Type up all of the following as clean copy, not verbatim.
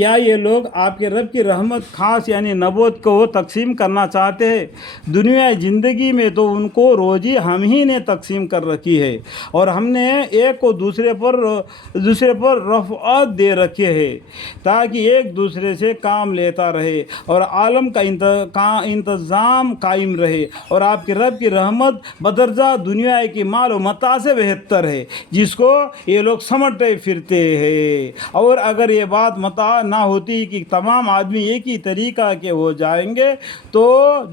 کیا یہ لوگ آپ کے رب کی رحمت خاص یعنی نبوت کو تقسیم کرنا چاہتے ہیں؟ دنیا زندگی میں تو ان کو روزی ہم ہی نے تقسیم کر رکھی ہے، اور ہم نے ایک کو دوسرے پر رفعت دے رکھے ہے تاکہ ایک دوسرے سے کام لیتا رہے اور عالم کا انتظام قائم رہے، اور آپ کے رب کی رحمت بدرجہ دنیا کی مال و متاع سے بہتر ہے جس کو یہ لوگ سمجھتے پھرتے ہیں۔ اور اگر یہ بات متاع نہ ہوتی کہ تمام آدمی ایک ہی طریقہ کے ہو جائیں گے تو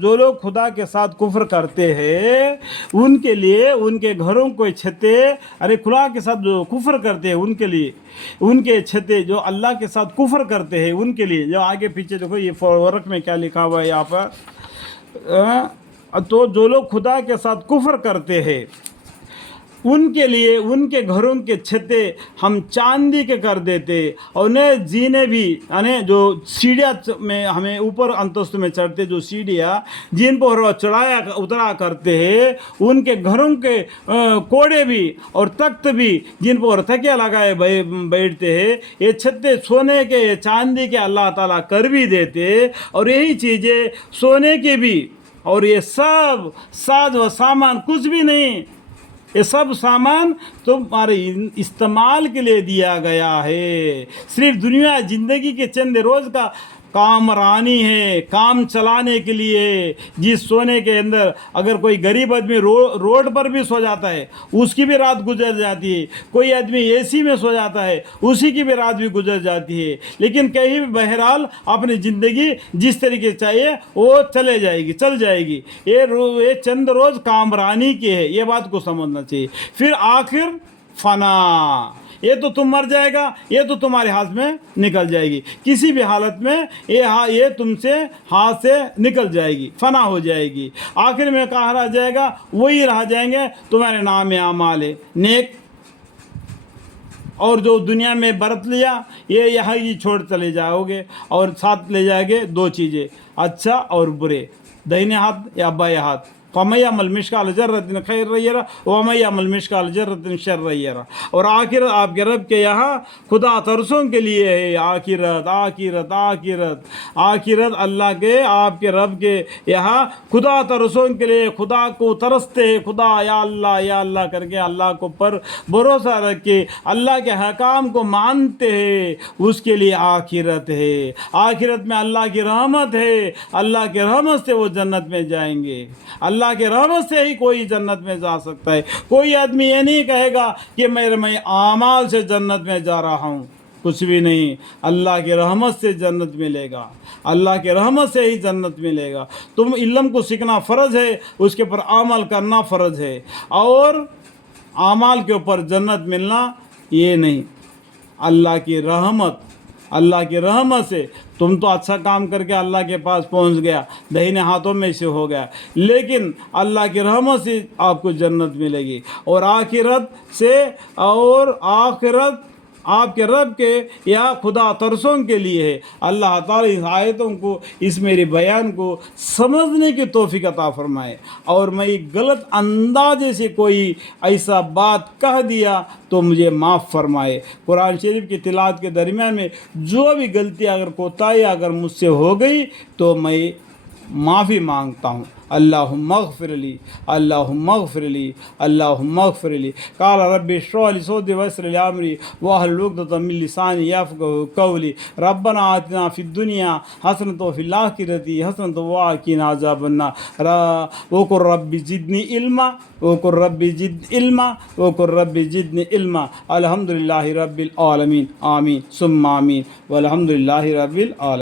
جو لوگ خدا کے ساتھ کفر کرتے ہیں ان کے لیے ان کے گھروں کو چھتیں خدا کے ساتھ جو کفر کرتے ہیں ان کے لیے ان کے چھتیں جو اللہ کے ساتھ کفر کرتے ہیں ان کے لیے جو آگے پیچھے دیکھو یہ ورق میں کیا لکھا ہوا ہے یہاں پر، تو جو لوگ خدا کے ساتھ کفر کرتے ہیں ان کے لیے ان کے گھروں کے چھتیں ہم چاندی کے کر دیتے، اور انہیں زینے بھی یعنی جو سیڑھیاں میں ہمیں اوپر انتست میں چڑھتے جو سیڑھیاں جن پر چڑھایا اترا کرتے ہیں ان کے گھروں کے کوڑے بھی اور تخت بھی جن پر تکیہ لگائے بیٹھتے ہیں یہ چھتیں سونے کے چاندی کے اللہ تعالیٰ کر بھی دیتے، اور یہی چیزیں سونے کے بھی، اور یہ سب ساز و سامان کچھ بھی نہیں، یہ سب سامان تمہارے استعمال کے لیے دیا گیا ہے، صرف دنیا زندگی کے چند روز کا کامرانی ہے، کام چلانے کے لیے۔ جس سونے کے اندر اگر کوئی غریب آدمی روڈ پر بھی سو جاتا ہے اس کی بھی رات گزر جاتی ہے، کوئی آدمی اے سی میں سو جاتا ہے اسی کی بھی رات بھی گزر جاتی ہے، لیکن کہیں بھی بہرحال اپنی زندگی جس طریقے چاہیے وہ چل جائے گی۔ یہ چند روز کامرانی کے ہے، یہ بات کو سمجھنا چاہیے۔ پھر آخر فنا، یہ تو تم مر جائے گا، یہ تو تمہارے ہاتھ میں نکل جائے گی، کسی بھی حالت میں یہ تم سے ہاتھ سے نکل جائے گی، فنا ہو جائے گی۔ آخر میں کہا رہ جائے گا وہی رہ جائیں گے تمہارے نام اعمال نیک، اور جو دنیا میں برت لیا یہ یہاں ہی چھوڑ چلے جاؤ گے، اور ساتھ لے جائے گے دو چیزیں اچھا اور برے، دہنے ہاتھ یا بائیں ہاتھ۔ فَمَن يَعْمَلْ مِثْقَالَ ذَرَّةٍ خَيْرًا يَرَهُ وَمَن يَعْمَلْ مِثْقَالَ ذَرَّةٍ شَرًّا يَرَهُ۔ اور آخر آپ کے رب کے یہاں خدا ترسوں کے لیے ہے آخرت اللہ کے آپ کے رب کے یہاں خدا ترسوں کے لیے، خدا کو ترستے ہیں، خدا یا اللہ کر کے اللہ کو پر بھروسہ رکھ کے اللہ کے حکام کو مانتے ہیں، اس کے لیے آخرت ہے۔ آخرت میں اللہ کی رحمت ہے، اللہ کی رحمت سے وہ جنت میں جائیں گے، اللہ کے رحمت سے ہی کوئی جنت میں جا سکتا ہے۔ کوئی آدمی یہ نہیں کہے گا کہ میں اعمال سے جنت میں جا رہا ہوں، کچھ بھی نہیں، اللہ کی رحمت سے جنت ملے گا، اللہ کی رحمت سے ہی جنت ملے گا۔ تم علم کو سیکھنا فرض ہے، اس کے اوپر عمل کرنا فرض ہے، اور اعمال کے اوپر جنت ملنا یہ نہیں، اللہ کی رحمت سے تم تو اچھا کام کر کے اللہ کے پاس پہنچ گیا، دہنے ہاتھوں میں سے ہو گیا، لیکن اللہ کی رحمت سے آپ کو جنت ملے گی، اور آخرت آپ کے رب کے یا خدا ترسوں کے لیے ہے۔ اللہ تعالیٰ اس آیتوں کو، اس میری بیان کو سمجھنے کی توفیق عطا فرمائے، اور میں غلط اندازے سے کوئی ایسا بات کہہ دیا تو مجھے معاف فرمائے۔ قرآن شریف کی تلاوت کے درمیان میں جو بھی غلطی اگر کوتاہی اگر مجھ سے ہو گئی تو میں معافی مانگتا ہوں۔ اللہم اغفر لی، اللہم اغفر لی، اللہم اغفر لی۔ قال رب اشرح لی صدری ویسر لی امری واحلل عقدۃ من لسانی یفقہوا قولی۔ ربنا آتنا فی الدنیا حسنۃ وفی الآخرۃ حسنۃ وقنا عذاب النار۔ وقل رب زدنی علما، وقل رب زد علما، وقل رب زدنی علما۔ الحمد للہ رب العالمین، آمین ثم آمین، والحمد للہ رب العالمین۔